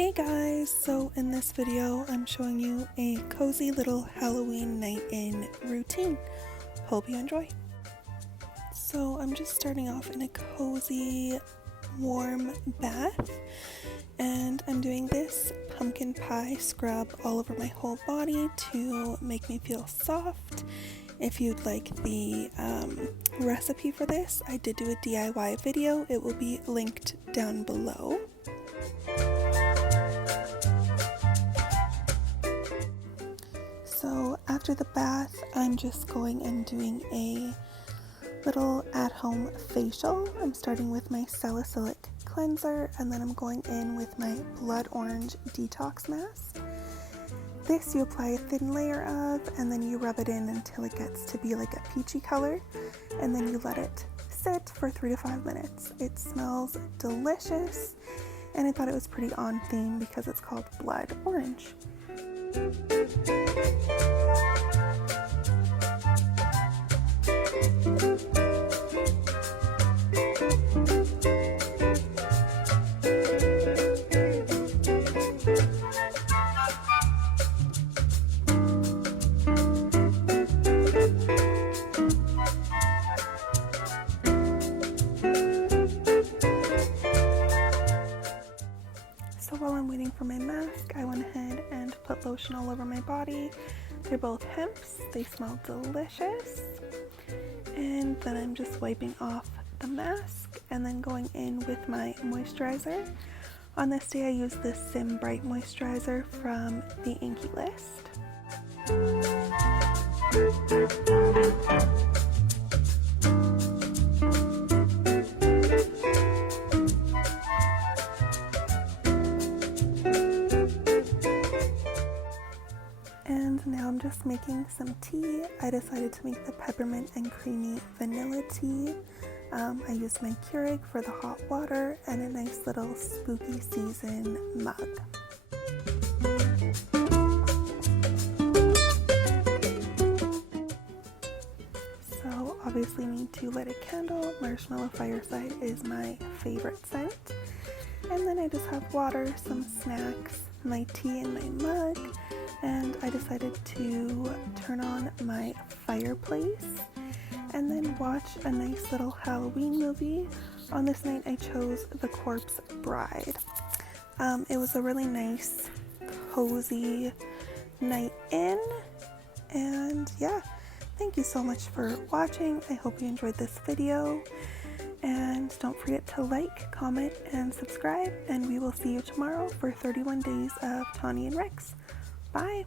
Hey guys, so in this video I'm showing you a cozy little Halloween night in routine. Hope you enjoy. So I'm just starting off in a cozy warm bath, and I'm doing this pumpkin pie scrub all over my whole body to make me feel soft. If you'd like the recipe for this, I did do a DIY video. It will be linked down below. So after the bath, I'm just going and doing a little at-home facial. I'm starting with my salicylic cleanser, and then I'm going in with my blood orange detox mask. This you apply a thin layer of, and then you rub it in until it gets to be like a peachy color, and then you let it sit for 3 to 5 minutes. It smells delicious, and I thought it was pretty on theme because it's called blood orange. So while I'm waiting for my mask, I went ahead and put lotion all over my body. They're both hemps, they smell delicious. And then I'm just wiping off the mask and then going in with my moisturizer. On this day I used the Sim Bright moisturizer from the Inky List. And now I'm just making some tea. I decided to make the peppermint and creamy vanilla tea. I used my Keurig for the hot water and a nice little spooky season mug. So obviously need to light a candle. Marshmallow Fireside is my favorite scent. And then I just have water, some snacks, my tea in my mug, and I decided to turn on my fireplace and then watch a nice little Halloween movie. On this night I chose The Corpse Bride. It was a really nice, cozy night in, and yeah, thank you so much for watching. I hope you enjoyed this video, and don't forget to like, comment, and subscribe, and we will see you tomorrow for 31 days of Tawny and Rex. Bye!